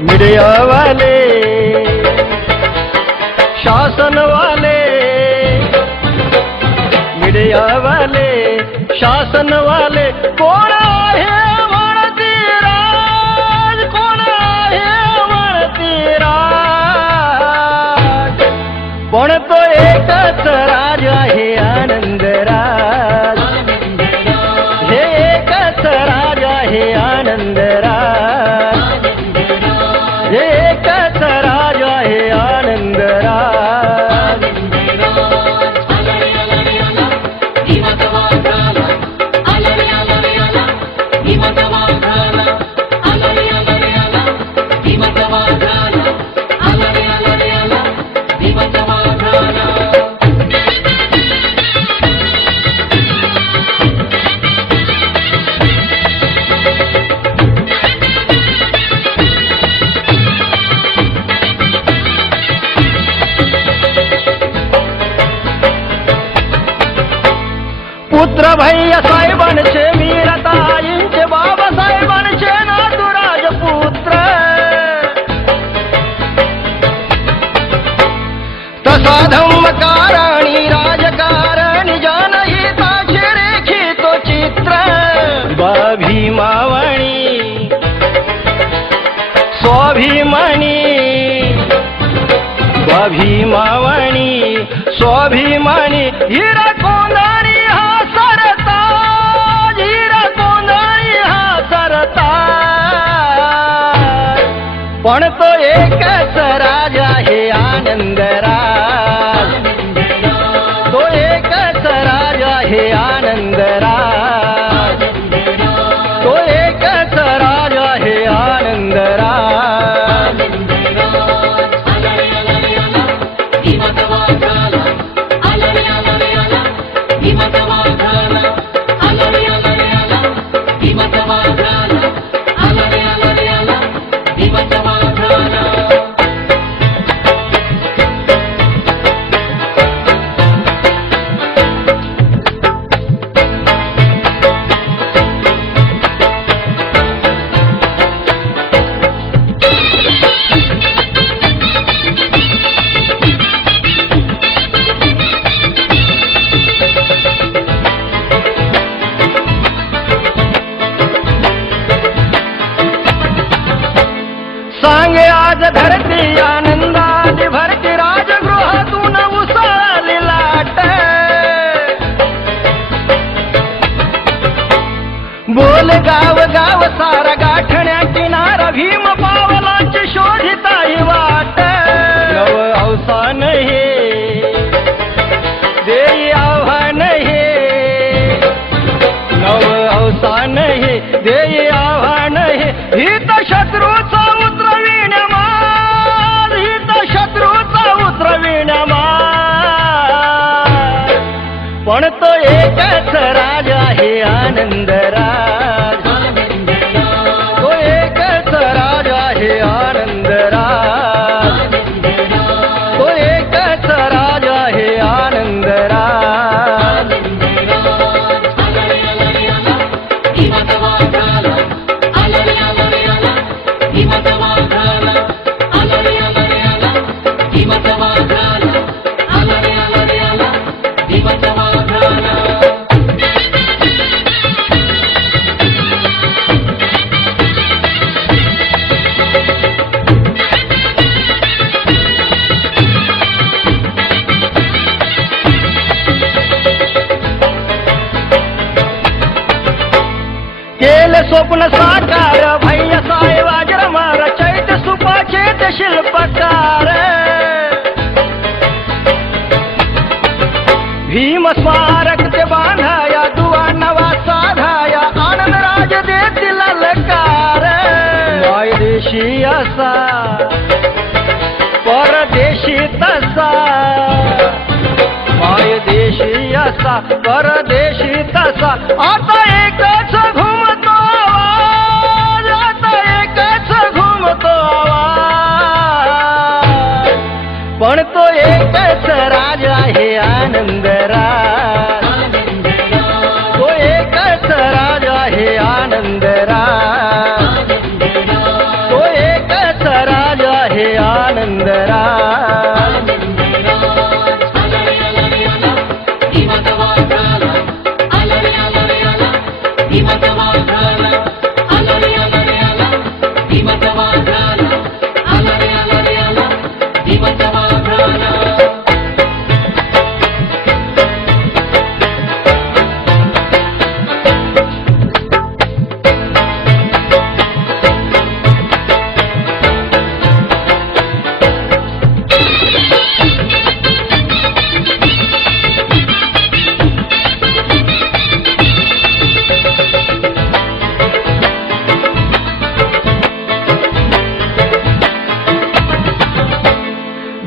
मीडियावाले शासनवाले मीडियावाले शासनवाले कन्हैया साहेबांचे मीरताईंचे बाबासाहेबांचे नातू राजपुत्र तसा धम्मकारणी राजकारणी जनहिताचे रेखितो चित्र. बाभीमावणी स्वाभिमानी बाभीमावणी स्वाभिमानी हिरा પણ તો એક भारतीया केले स्वप्न साकार भैया साय वाजर मार चैत सुपाचेत शिल्पकार। भीम स्मारक ते बांधाया दुवा नवा साधाया आनंदराज देतील लकार मायदेशी असा परदेशी तसा। मायदेशी असा परदेशी तसा। आता Colorado.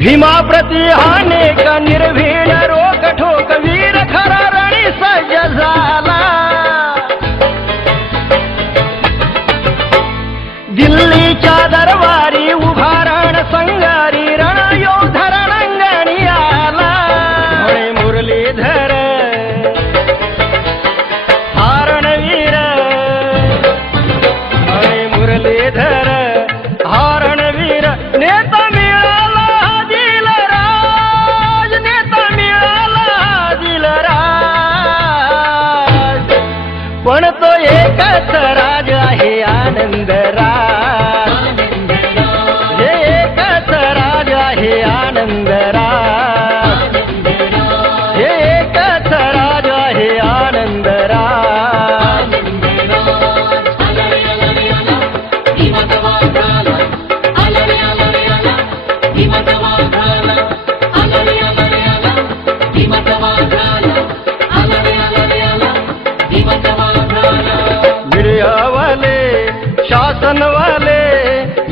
भीमा प्रति हानि का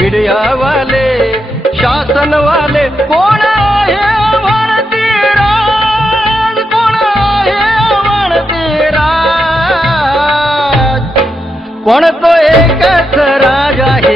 मीडियावाले शासनवाले कोण आहे म्हणती राज कोण आहे म्हणती राज कोण तो एकच राज आहे